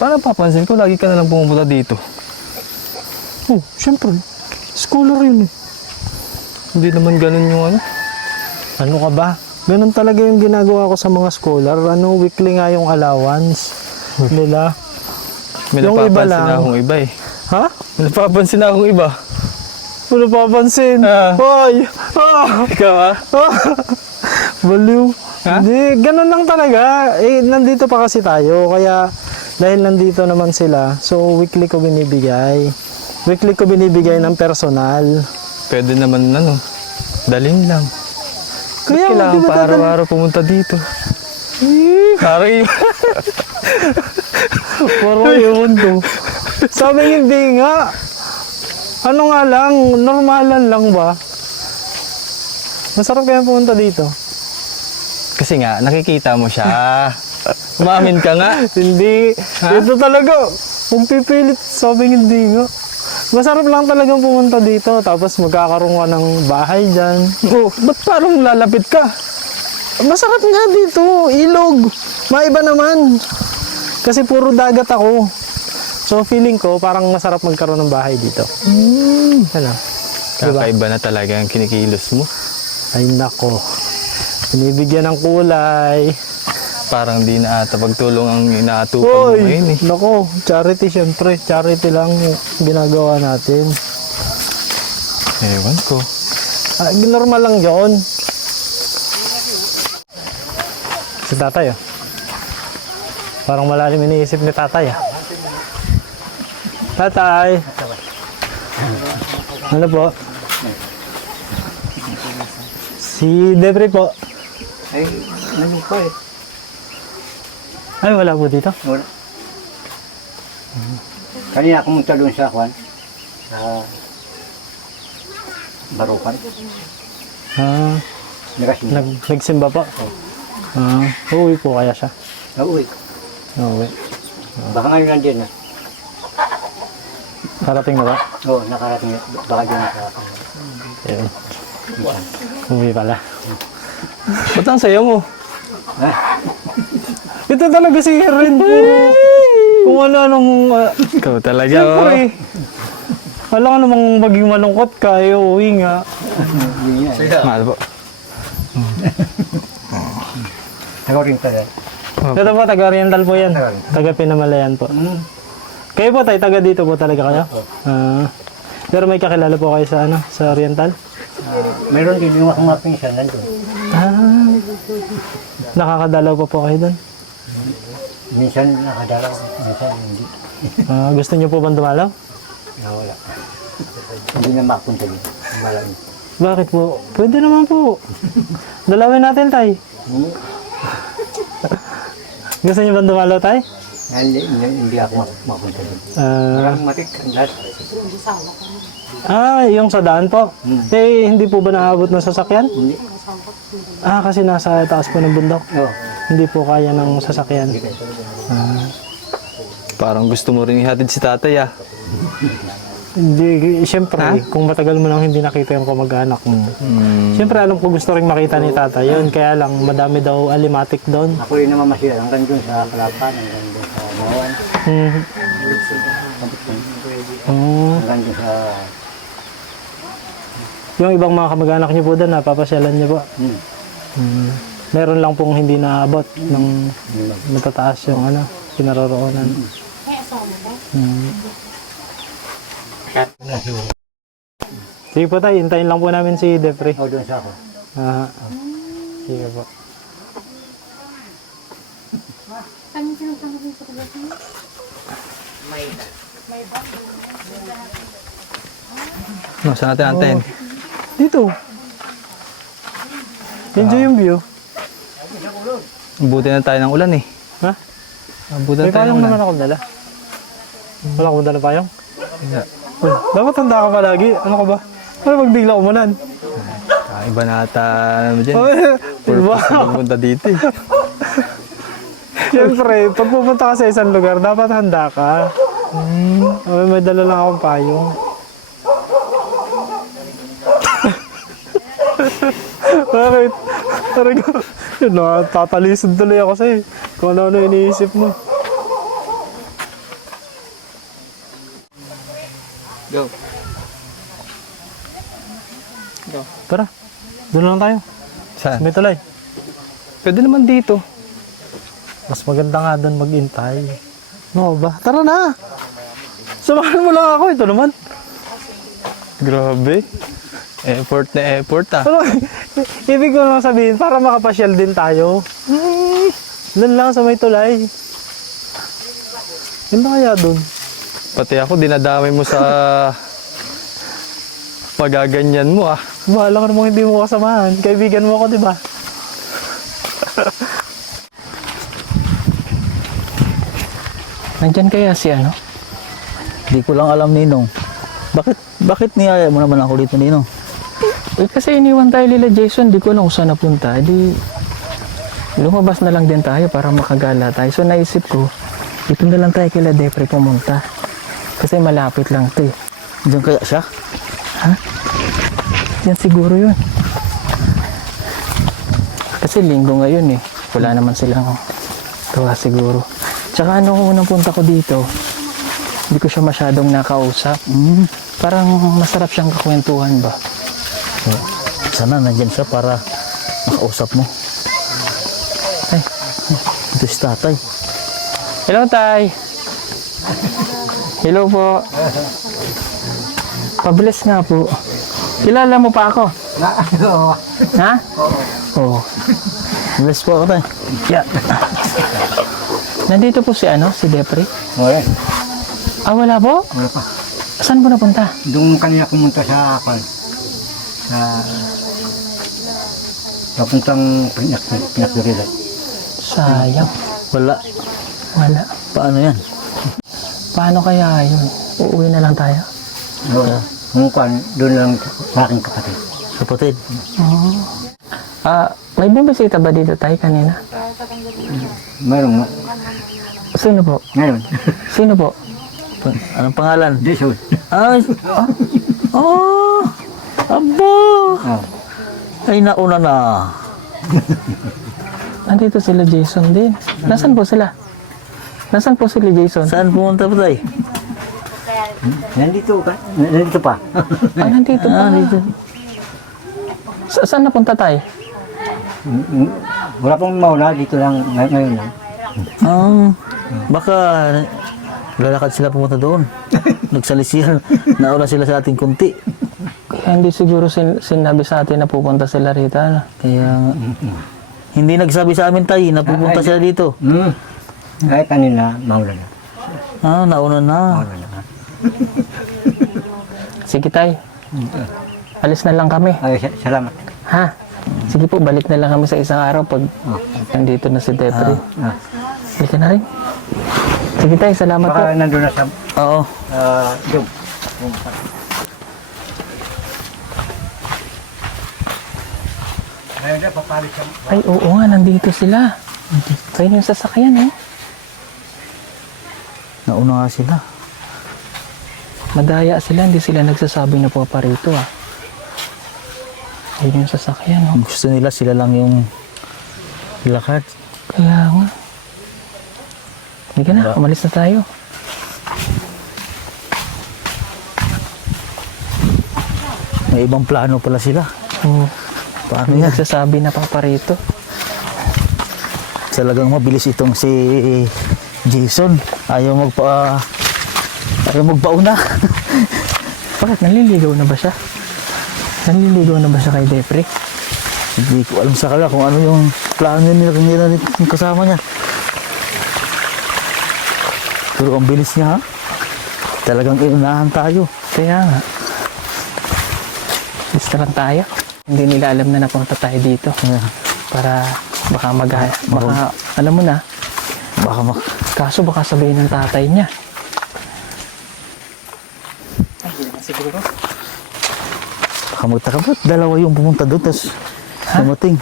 Paano papansin ko, lagi ka na lang pumunta dito. Oh, syempre. Scholar yun eh. Hindi naman ganun yung ano. Ano ka ba? Ganun talaga yung ginagawa ko sa mga scholar. Ano, weekly nga yung allowance nila. May Yung iba napapansin lang. na akong iba eh. Ha? May napapansin na akong iba. Wala papansin. Ah. Hoy! Ah! Ikaw ah? Ah! Baliw. Ha? Hindi, ganun lang talaga. Eh, nandito pa kasi tayo. Kaya, dahil nandito naman sila, so weekly ko binibigay. Weekly ko binibigay ng personal. Pwede naman ano, dalhin lang. Kaya, Kailangan di ba pa dadalhin? araw-araw pumunta dito. Sorry. Parang yun to. Sabi hindi nga. Ano nga lang, normalan lang ba? Masarap kaya pumunta dito. Kasi nga, nakikita mo siya. Umamin ka nga. Hindi. Ha? Ito talaga. Kung pipilit, sabi hindi nga. Masarap lang talagang pumunta dito. Tapos magkakaroon ka ng bahay dyan. Oh, ba't parang lalapit ka? Masarap nga dito. Ilog. Maiba naman. Kasi puro dagat ako. So feeling ko parang masarap magkaroon ng bahay dito. Ano? Diba? Kakaiba na talaga ang kinikilos mo. Ay nako. Binibigyan ng kulay. Parang di na ata pagtulong ang inaatupan mo ngayon eh. Nako. Charity syempre. Charity lang yung ginagawa natin. Ewan ko. Normal lang yun. Si tatay parang malalim iniisip ni tatay Tatay. Ano po? Si Debri po. Ay, ano po eh. Ay, wala po dito. Wala. Kanina pumunta doon sa Kwan. Sa Barukan. Ah, Nakasimba. nagsimba po. Uuwi po kaya siya. Nauwi. Uuwi. Baka ngayon nandiyan na. Parating na ba? Oo, nakarating na. Baka doon sa Ayun. Uuwi pala. Ba't ang sayo mo? Ha? Ito talaga si Ren. Puro kung ano-anong... Ikaw talaga Siyempre. oh. Alam ka namang maging malungkot ka, uuwi nga. Hindi yan. Mahal po. Ikaw rin pala. Ito po, taga-oriental po yan. Taga-Pinamalayan po. Kayo po, taga dito po talaga kayo? Pero may kakilala po kayo sa ano, sa oriental? Mayroon din yung akong mapinsan nandun. Nakakadalaw pa po kayo doon? Minsan nakadalaw, minsan hindi. Gusto niyo po bang dumalaw? Nawala. Hindi na makapunta din. Malamig. Bakit po? Pwede naman po. Dalawin natin, tay. Gusto niyo bang dumalaw, tay? Hindi ako makapunta din. Maraming matik ang lahat. Yung sa daan po. Eh, hindi po ba naabot ng sasakyan? Hindi. Kasi nasa taas po ng bundok. Oo. Hindi po kaya ng sasakyan. Parang gusto mo rin ihatid si tatay ah. Hindi, siyempre, kung matagal mo nang hindi nakita yung kamag-anak mo. Siyempre, alam ko gusto rin makita ni tata yun. Kaya lang, madami daw alimatik doon. Ako rin naman masira. Hanggang doon sa Kalapan, hanggang doon sa Mawan, hanggang doon sa... Yung ibang mga kamag-anak niyo po doon, napapasyalan niyo po. Meron lang pong hindi naabot ng matataas yung ano, kinaroroonan. Sige po tayo, hintayin lang po namin si Depre. O doon sa ako. Sige po. No, saan natin antayin? Dito. Enjoy yung view. Buti na tayo ng ulan eh. Ha? Buti na May tayo ng payong ulan. naman akong dala. Wala akong dala payong? Yeah. Dapat handa ka palagi. Ano ka ba? Ano pag bigla umulan? Iba na ata ano dyan. Diba? Purpose na pumunta dito eh. Siyempre, pag pupunta ka sa isang lugar, dapat handa ka. May dala lang akong payong. Bakit? Tatalisod tuloy ako sa'yo. Kung ano-ano iniisip mo. Go. Tara, doon lang tayo. Saan? May tulay. Pwede naman dito. Mas maganda nga doon maghintay. No ba? Tara na! Samahan mo lang ako. Ito naman. Grabe. Effort na effort ah. Ano, ibig ko lang sabihin, para makapasyal din tayo. Doon lang sa may tulay. Yun na kaya doon? Pati ako, dinadamay mo sa pagaganyan mo ah. Bahala ka namang hindi mo kasamahan. Kaibigan mo ako, di ba? Nandyan kaya si ano? Hindi ko lang alam, Ninong. Bakit niyaya mo naman ako dito, Ninong? Eh, kasi iniwan tayo nila Jason, di ko alam kung saan napunta. Di lumabas na lang din tayo para makagala tayo. So naisip ko, dito na lang tayo kila Depre pumunta. Kasi malapit lang to eh. Diyan kaya siya? Yan siguro yun. Kasi linggo ngayon eh. Wala naman silang tuwa siguro. Tsaka nung unang punta ko dito, hindi ko siya masyadong nakausap. Parang masarap siyang kakwentuhan ba? Sana nandyan siya para makausap mo. Ay, Ito si tatay. hello, Tay. Hello po. Pabilis nga po. Kilala mo pa ako? Ha? Oo. Bless po ako, tay. Yeah. Nandito po si ano, si Depre. Okay. Ah, wala po? Wala pa. Saan po napunta? Doon kanina pumunta sa akin. Papuntang pinakdurila. Sayang. Wala. Wala. Paano yan? Paano kaya yun? Uuwi na lang tayo? Kung doon lang sa aking kapatid. Kapatid. Oo. May bumisita ba dito tayo kanina? Mayroon mo. Sino po? Ngayon. Sino po? Anong pangalan? Jesus. Ay! Oh! Abo! Oh. Ay, nauna na. Nandito sila Jason din. Nasaan po sila? Nasaan po sila Jason? Saan pumunta po, tay? Nandito ka. Nandito pa. Ah, nandito pa. Dito. Saan napunta tayo? Wala pong maula. Dito lang ngayon lang. Baka lalakad sila pumunta doon. Nagsalisihan. Nauna sila sa ating kunti. Kaya hindi siguro sinabi sa atin na pupunta sila rito. Ano? Kaya hindi nagsabi sa amin, tay, na pupunta sila dito. Ay kanina maula na. Nauna na. Maula na. Sige tay. Alis na lang kami. Ay, salamat. Ha? Sige po, balik na lang kami sa isang araw pag nandito na si Depre. Balik na rin. Sige tay, salamat po. Baka nandun na sa Oo. doon. Ngayon na, papalit ka. Ay, oo nga, nandito sila. Kaya yung sasakyan, eh. Nauna nga sila. Madaya sila, hindi sila nagsasabi na paparito, ah. Ayun yung sasakyan, oh. Gusto nila sila lang yung lakad. Kaya nga. Hindi ka na, umalis na tayo. May ibang plano pala sila. Oo. Paano Hindi yan? nagsasabi na paparito. Talagang mabilis itong si Jason. Ayaw magpauna. Bakit? Naliligaw na ba siya? Naliligaw na ba siya kay Depre? Hindi ko alam sa kanya kung ano yung plano nila yung kasama niya. Pero ang bilis niya, ha? Talagang iunahan tayo. Kaya nga. Lista lang tayo. Hindi nila alam na napunta tayo dito. Para baka alam mo na, kaso baka sabihin ng tatay niya. Ay, hindi naman siguro. Baka magtaka ba't dalawa yung pumunta doon, tapos dumating.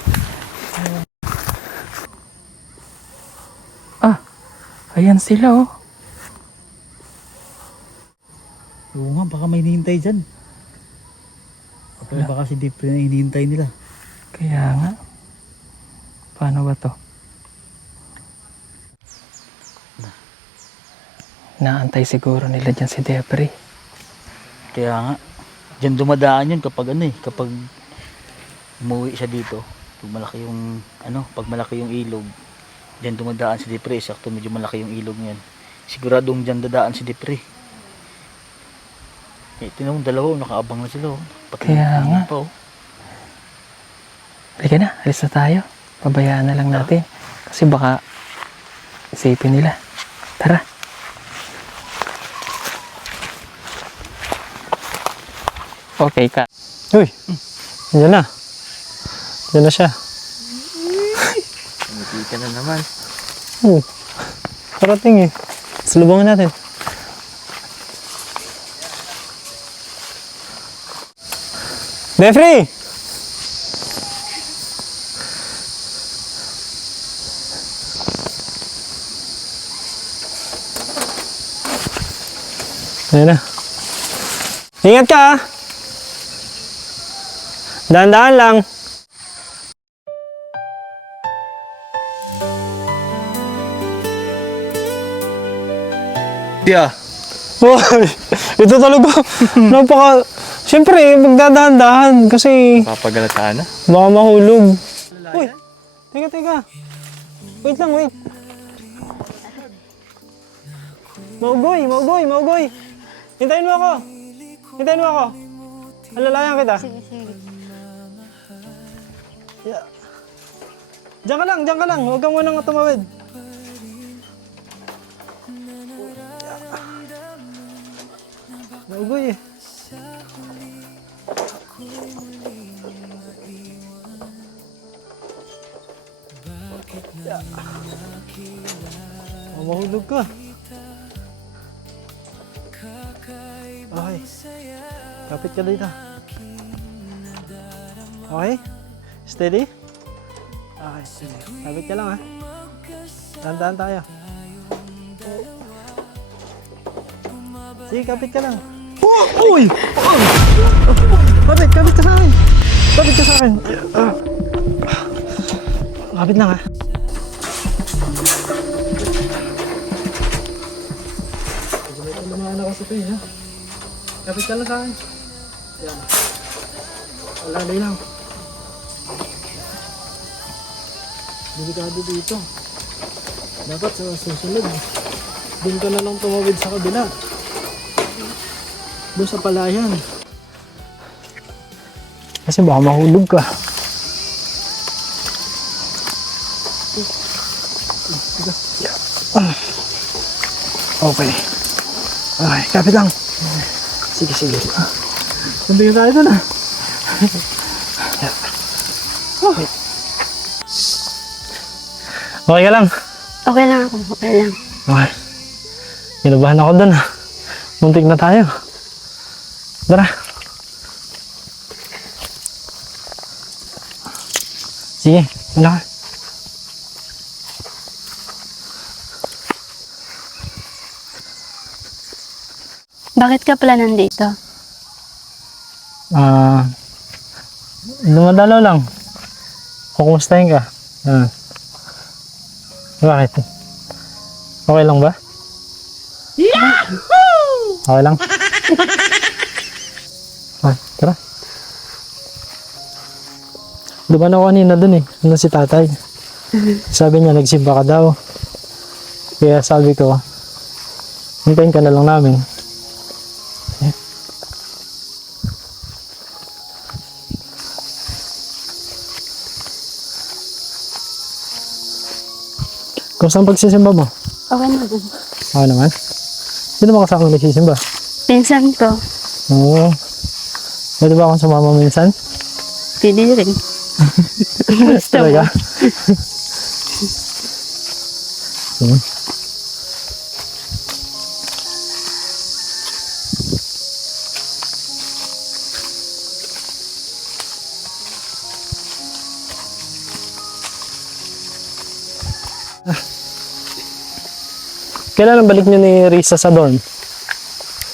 Ah, ayan sila, oh. Oo nga, baka may hinihintay dyan. Baka si Dipre na hinihintay nila. Kaya nga. Paano ba to? Naantay siguro nila dyan si Depre. Kaya nga, diyan dumadaan yun kapag ano eh, kapag umuwi siya dito. Pag malaki yung ilog, diyan dumadaan si Depre. Sakto medyo malaki yung ilog niyan. Siguradong diyan dadaan si Depre. Eh, tinawang dalawa, nakaabang na sila. Oh. Pati Kaya nga. pa, oh. Halika na, alis na tayo. Pabayaan na lang natin. Kasi baka isipin nila. Tara. Okay ka. Uy, yan na. Yan na siya. Hindi ka na naman. Parating eh. Salubungan natin. Defree! Ayan na. Ingat ka ah! Dahan-dahan lang. Yeah. Uy, ito talaga. Napaka... Siyempre, magdadahan-dahan kasi Papagalataan na. baka mahulog. Uy, teka. Wait lang, wait. Maugoy. Hintayin mo ako. Alalayan kita. Sige, sige. Yeah. Diyan ka lang. Huwag ka munang tumawid. Maugoy eh. Oh, mahulog ka. Okay. Kapit ka dito. Okay? Steady? Okay, steady. Kapit ka lang ha. Dahan-dahan tayo. Sige, kapit ka lang. Uy! Kapit ka sa akin. Kapit lang ha. Lumahan ako sa pain ha. Kapit ka lang sa akin. Yan. Alalay lang. Delikado dito. Dapat sa susunod. Doon ka na lang tumawid sa kabila. Doon sa palayan. Kasi baka mahulog ka. Okay. Okay, kapit lang. Sige. Sundin tayo doon ah. Okay ka lang. Okay lang ako. Okay lang. Okay. Kinabahan ako doon ah. Muntik na tayo. Tara. Sige, wala ka. Bakit ka pala nandito? Dumadalaw lang. Kukumustahin ka. Bakit? Okay lang ba? Okay lang? Tara. Dumaan ako kanina dun eh. Ano si tatay. Sabi niya nagsimba ka daw. Kaya sabi ko, hintayin ka na lang namin. Kumusta ang pagsisimba mo? Okay na dun. Okay naman. Sino ba kasama nagsisimba? Pinsan ko. Oo. Pwede ba akong sumama minsan? Pwede rin. Gusto mo? Talaga? Sige. Kailan ang balik niyo ni Risa sa dorm?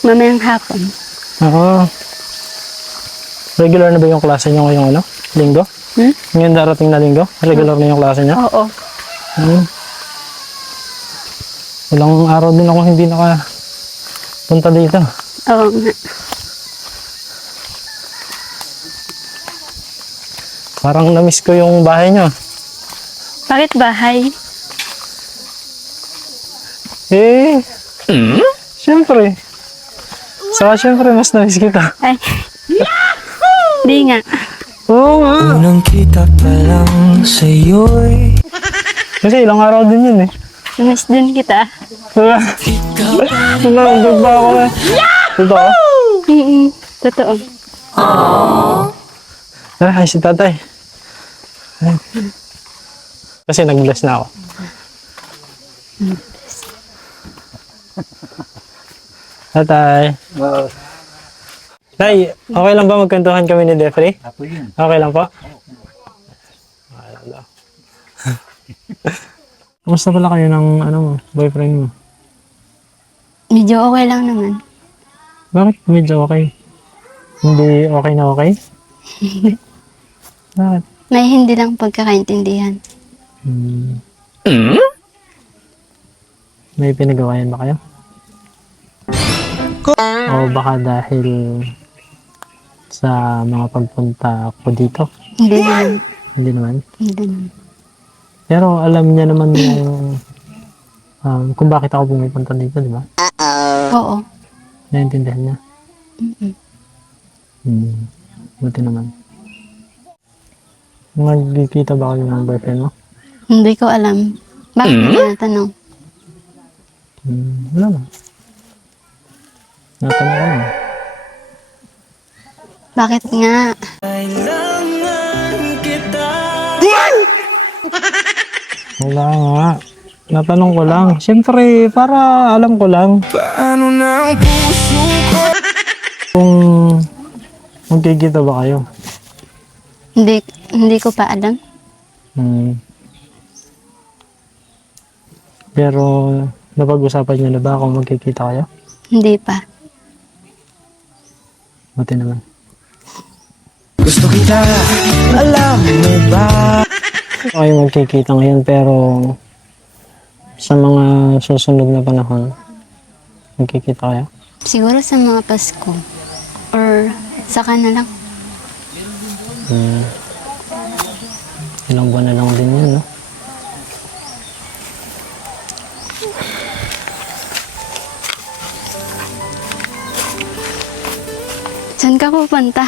Mamayang hapon. Oo. Regular na ba yung klase niyo ngayong linggo? Ngayon darating na linggo? Regular na yung klase niya? Oo. Ilang araw din ako hindi nakapunta dito. Oo nga. Parang na-miss ko yung bahay niyo. Bakit bahay? Eh, siyempre. Saka siyempre, mas na-miss kita. Ay. Di nga. Oo nga. Unang kita pa lang sa'yo'y Kasi ilang araw din yun eh. Miss din kita. Nalambog ba ako eh? Totoo? Totoo. Ay, si tatay. Ay. Kasi nag-bless na ako. Tatay. Oo. Tay, okay lang ba magkantuhan kami ni Jeffrey? Ako yun. Okay lang po? Okay lang daw. Kamusta pala kayo ng boyfriend mo? Medyo okay lang naman. Bakit medyo okay? Hindi okay na okay? Bakit? May hindi lang pagkakaintindihan. May pinagawayan ba kayo? O baka dahil sa mga pagpunta ko dito? Hindi naman. Hindi naman. Hindi naman. Pero alam niya naman yung kung bakit ako pumupunta dito, di ba? Oo. Naintindihan niya. Buti naman. Nagkikita ba kayo ng boyfriend mo? Hindi ko alam. Bakit mo tinatanong? Wala lang. Natanong ko lang. Bakit nga? kailangan kita. Wala nga. Natanong ko lang. Siyempre, para alam ko lang Paano na ang puso ko? kung magkikita ba kayo. Hindi ko pa alam. Pero, napag-usapan niyo na ba kung magkikita kayo? Hindi pa. Buti naman. Gusto kita, alam mo ba? Kayo magkikita ngayon pero sa mga susunod na panahon, magkikita kayo? Siguro sa mga Pasko. Or saka na lang. Ilang buwan na lang din yun, no? Saan ka pupunta?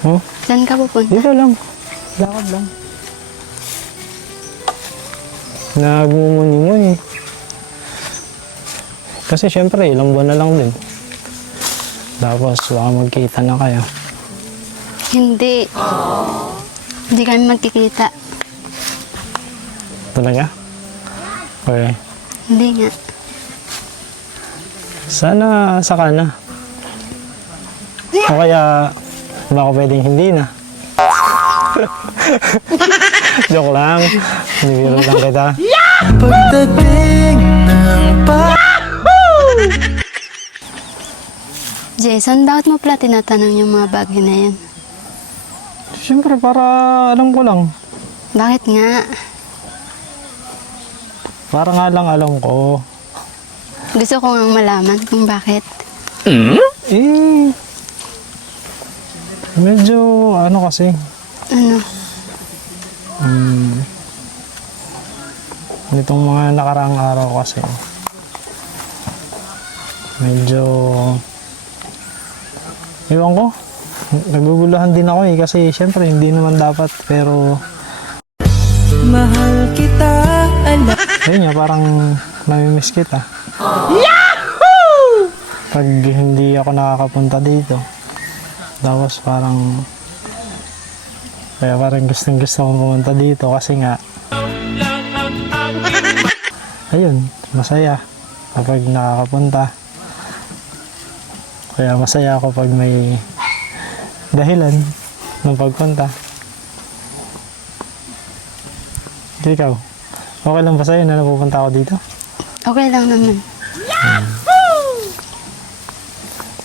Huh? Saan ka pupunta? Dito lang. Lakad lang. Nagmumuni-muni. Kasi syempre, ilang buwan na lang din. Tapos, baka magkita na kayo. Hindi. Hindi kami magkikita. Talaga? Okay. Hindi nga. Sana saka na. O kaya, baka pwedeng hindi na. Joke lang. Nibiro lang kita. Pagdating ng Jason, bakit mo pala tinatanong yung mga bagay na yan? Siyempre, para alam ko lang. Bakit nga? Para nga lang alam ko. Gusto ko nga malaman kung bakit. Medyo, kasi, Ano? nitong mga nakaraang araw kasi, medyo, ewan ko, naguguluhan din ako kasi syempre hindi naman dapat pero mahal kita, alam. ayun nga, parang namimiss kita. Yahoo! Pag hindi ako nakakapunta dito, tapos parang kaya parang gustong gusto kong pumunta dito kasi nga ayun, masaya kapag nakakapunta. Kaya masaya ako pag may dahilan ng pagpunta. Ikaw, okay lang ba sa'yo na napupunta ako dito? Okay lang naman.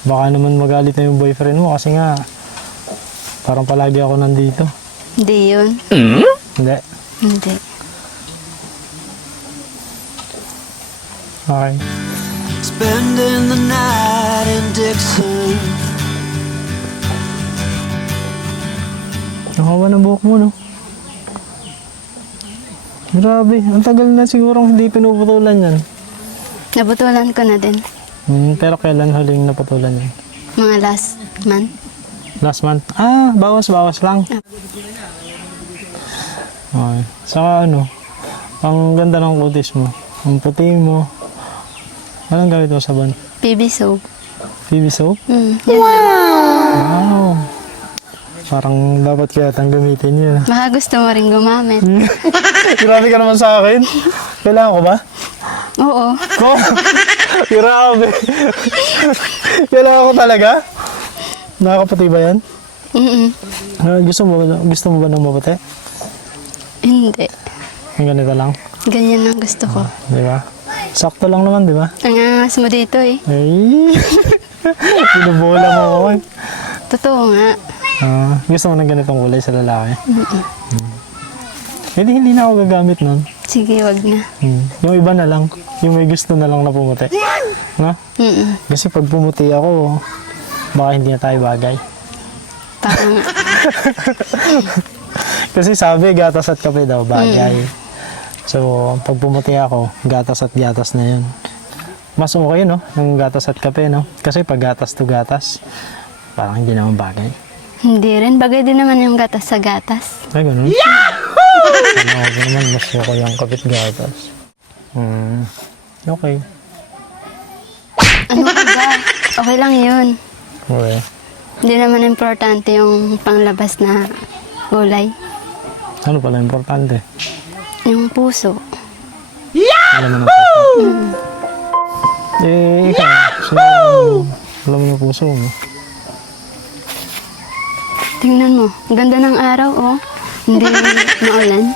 Baka naman magalit na yung boyfriend mo kasi nga parang palagi ako nandito. Hindi yun. Hindi? Hindi. Okay. Spending the night in Dixon. Nakawa ng buhok mo, no? Grabe, ang tagal na sigurong hindi pinuputulan yan. Nabutulan ko na din. Pero kailan huling naputulan yan? Mga last month. Last month? Bawas-bawas lang. Okay. Saka ano, ang ganda ng kutis mo. Ang puti mo. Anong gamit mo sabon? PB soap. PB soap? Yan. Wow. Parang dapat kaya tang gamitin yun. Baka gusto mo rin gumamit. Grabe ka naman sa akin. Kailangan ko ba? Oo. Ko? Grabe. Kailangan ko talaga? Nakakaputi ba yan? Gusto mo ba ng maputi? Hindi. Yung ganito lang. Ganyan ang gusto ko. Di ba? Sakto lang naman, di ba? Ang angas mo dito eh. Ay! Pinubola mo ako eh. Totoo nga. Gusto mo ng ganitong kulay sa lalaki? Hindi na ako gagamit nun. Sige, wag na. Yung iba na lang. Yung may gusto na lang na pumuti. No? Kasi pag pumuti ako, baka hindi na tayo bagay. Parang Kasi sabi, gatas at kape daw, bagay. So, pag pumuti ako, gatas at gatas na yun. Mas okay, no? Yung gatas at kape, no? Kasi pag gatas to gatas, parang hindi naman bagay. hindi rin. Bagay din naman yung gatas sa gatas. Ay, ganun? Ano ako naman, mas ko yung kapit gatas. Okay. Ano ka ba? Okay lang yun. Okay. Hindi naman importante yung panglabas na gulay. Ano pala importante? Yung puso. Alam mo na puso. Ikaw. So, alam mo na puso mo. Tingnan mo. Ang ganda ng araw, oh. Hindi maulan.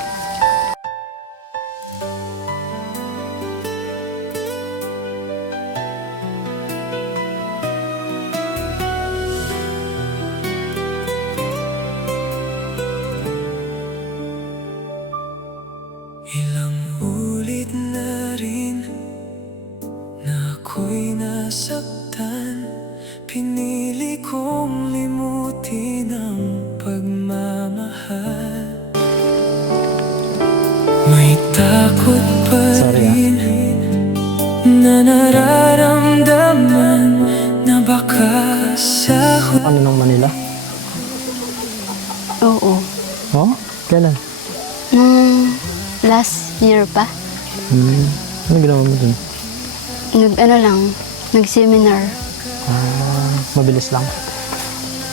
Ilang ulit na rin na ako'y nasaktan. Pinili kong limutin ang pagmamahal. May takot pa rin na nararamdaman na baka sa Ano ng Manila? Oo. Oh? Kailan? Nung last year pa, Ano ginawa mo dun? nag-seminar. Mabilis lang.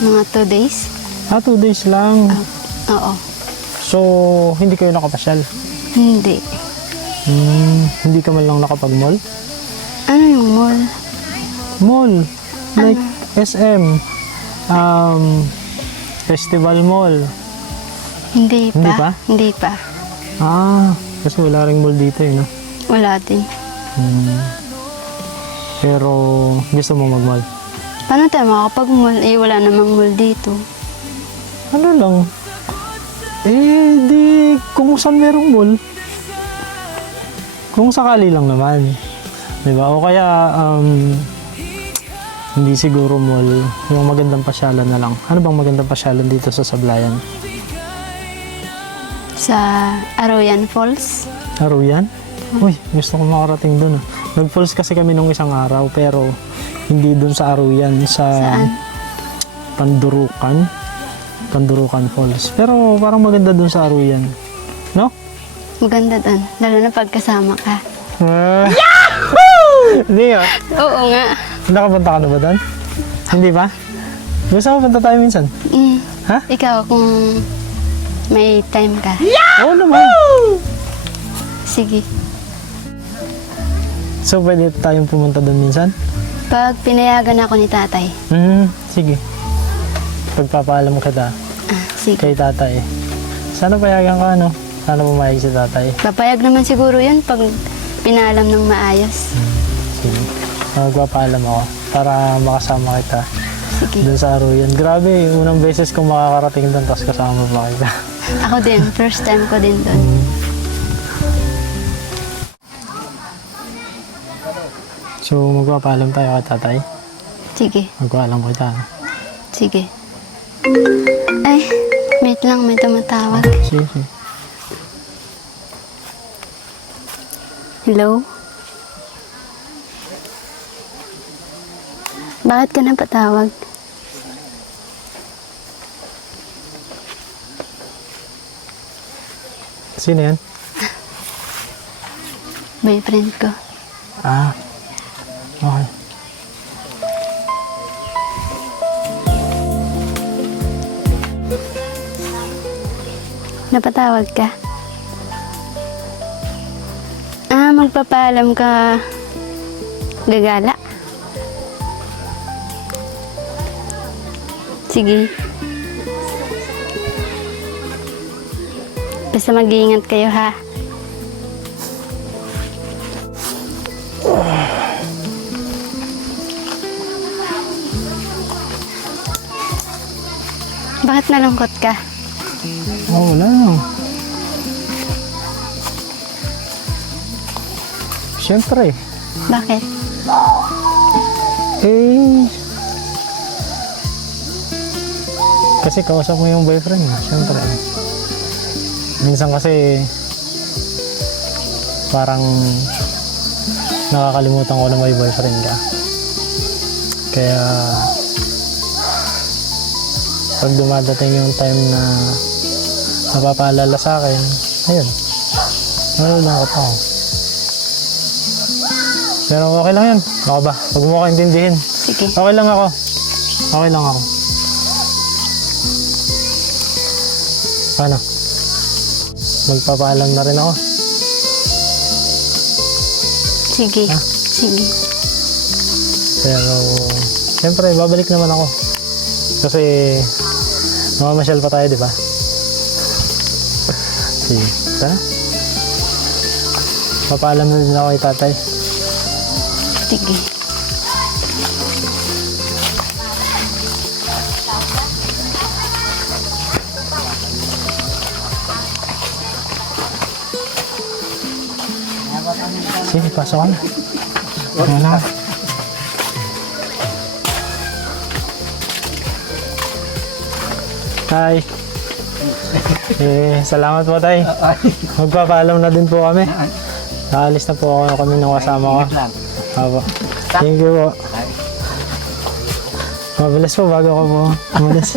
Mga 2 days. 2 days lang. Oo. So, hindi kayo nakapasyal? Hindi. Hindi ka man lang nakapag-mall? Ano yung mall? Mall. Like SM. Festival Mall. Hindi pa. Hindi pa? Hindi pa. Kasi wala ring mall dito eh, no? Wala din. Pero gusto mo mag-mall? Paano tayo makapag-mall? Eh, wala namang mall dito. Ano lang? Di kung saan merong mall. Kung sakali lang naman. Diba? O kaya, hindi siguro mall. Yung magandang pasyalan na lang. Ano bang magandang pasyalan dito sa Sablayan? Sa Arroyan Falls. Aruyan? Uy, gusto ko makarating dun. Nag-falls kasi kami nung isang araw, pero hindi dun sa Aruyan, sa Saan? Pandurukan Falls. Pero parang maganda dun sa Aruyan. No? Maganda doon. Lalo na pagkasama ka. Hindi nga. Oo nga. Nakapunta ka na ba dun? Hindi ba? Gusto mo punta tayo minsan? Ha? Ikaw, kung may time ka. Oo naman. Sige. So, pwede tayong pumunta dun minsan? Pag pinayagan ako ni tatay. Sige. Pagpapaalam kita Sige. kay tatay. Sana payagan ka, no? Sana pumayag si tatay. Papayag naman siguro yun pag pinaalam ng maayos. Sige. Magpapaalam ako para makasama kita Sige. dun sa Aruyan. Grabe, unang beses kong makakarating dun tapos kasama pa kita. Ako din. First time ko din doon. So, magpapaalam tayo kay tatay. Sige. Magpaalam kita. Sige. Ay, wait lang. May tumatawag. Sige, sige. Hello? Bakit ka napatawag? Sino yan? Boyfriend ko. Ah, okay. Napatawag ka? Magpapaalam ka. Gagala? Sige. Basta mag-iingat kayo, ha? Bakit nalungkot ka? Oh, wala lang. Siyempre. Bakit? Kasi kausap mo yung boyfriend mo, siyempre. Minsan kasi parang nakakalimutan ko na may boyfriend ka. Kaya pag dumadating yung time na napapaalala sa akin, ayun, nalulungkot ako. Pero okay lang yun. Ako ba? Huwag mo ko intindihin. Sige. Okay lang ako. Okay lang ako. Paano? Magpapaalam na rin ako. Sige. Ha? Sige. Pero, siyempre, babalik naman ako. Kasi, mamamasyal pa tayo, di ba? Sige. Tara. Papaalam na din ako kay tatay. Sige. Sige, pasok ka na. Ano na? Hi. Salamat po, tay. Magpapaalam na din po kami. Naalis na po kami ng kasama ko. Apo. Thank you po. Mabilis po bago ko po. Mabilis.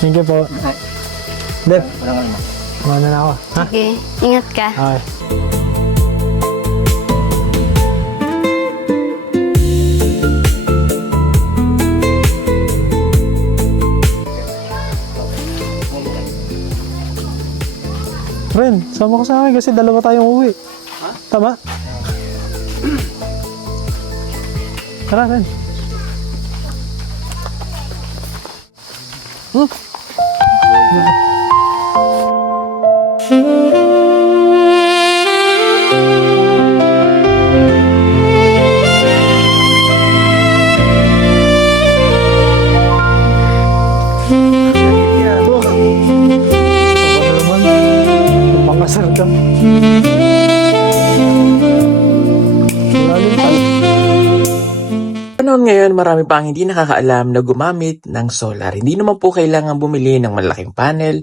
Thank you po. Dep. Mana na ako. Ha? Sige. Ingat ka. Okay. Ren, sama ko sa akin kasi dalawa tayong uwi. Ha? Tama? Tara, Ren. Pangasar ka. Panahon ngayon, marami pa ang hindi nakakaalam na gumamit ng solar. Hindi naman po kailangan bumili ng malaking panel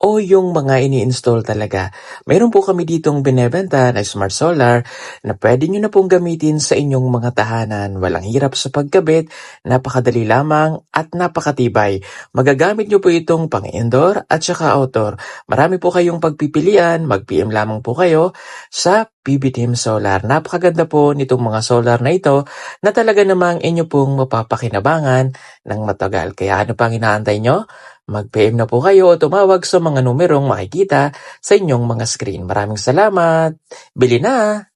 o yung mga ini-install talaga. Mayroon po kami ditong binebenta na smart solar na pwede nyo na pong gamitin sa inyong mga tahanan. Walang hirap sa pagkabit, napakadali lamang at napakatibay. Magagamit nyo po itong pang-indoor at saka outdoor. Marami po kayong pagpipilian, mag-PM lamang po kayo sa PB Team Solar. Napakaganda po nitong mga solar na ito na talaga namang inyo pong mapapakinabangan ng matagal. Kaya ano pang inaantay nyo? Mag-PM na po kayo o tumawag sa mga numerong makikita sa inyong mga screen. Maraming salamat! Bili na!